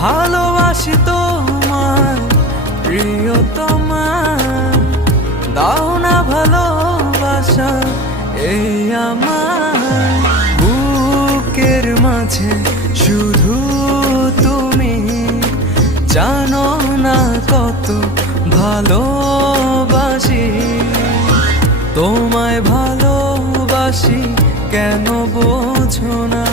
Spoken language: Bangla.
ভালোবাসি তোমায় প্রিয়তমা, দাও না ভালোবাসা এই আমার বুকের মাঝে শুধু তুমি, জানো না কত ভালোবাসি তোমায়, ভালোবাসি কেন বোঝো না।